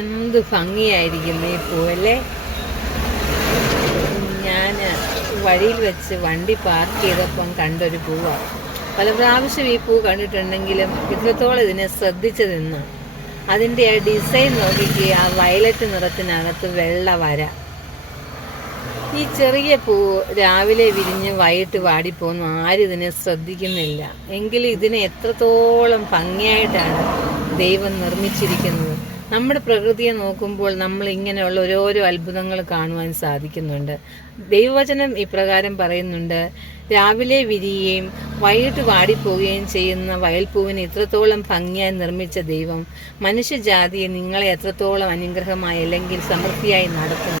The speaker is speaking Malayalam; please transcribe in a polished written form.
എന്ത് ഭംഗിയായിരിക്കുന്നു ഈ പൂവല്ലേ. ഞാൻ വഴിയിൽ വെച്ച് വണ്ടി പാർക്ക് ചെയ്തപ്പം കണ്ടൊരു പൂവാണ്. പല പ്രാവശ്യം ഈ പൂ കണ്ടിട്ടുണ്ടെങ്കിലും ഇത്രത്തോളം ഇതിനെ ശ്രദ്ധിച്ചതെന്ന്. അതിൻ്റെ ആ ഡിസൈൻ നോക്കിക്ക്, ആ വയലറ്റ് നിറത്തിനകത്ത് വെള്ള വര. ഈ ചെറിയ പൂ രാവിലെ വിരിഞ്ഞ് വൈകിട്ട് വാടിപ്പോകുന്നു, ആരും ഇതിനെ ശ്രദ്ധിക്കുന്നില്ല. എങ്കിലും ഇതിനെ എത്രത്തോളം ഭംഗിയായിട്ടാണ് ദൈവം നിർമ്മിച്ചിരിക്കുന്നത്. നമ്മുടെ പ്രകൃതിയെ നോക്കുമ്പോൾ നമ്മൾ ഇങ്ങനെയുള്ള ഓരോരോ അത്ഭുതങ്ങൾ കാണുവാൻ സാധിക്കുന്നുണ്ട്. ദൈവവചനം ഇപ്രകാരം പറയുന്നുണ്ട്, രാവിലെ വിരിയുകയും വൈകിട്ട് വാടിപ്പോവുകയും ചെയ്യുന്ന വയൽപ്പൂവിനെ ഇത്രത്തോളം ഭംഗിയായി നിർമ്മിച്ച ദൈവം മനുഷ്യജാതിയെ നിങ്ങളെ എത്രത്തോളം അനുഗ്രഹമായി അല്ലെങ്കിൽ സമൃദ്ധിയായി നടത്തുന്നു.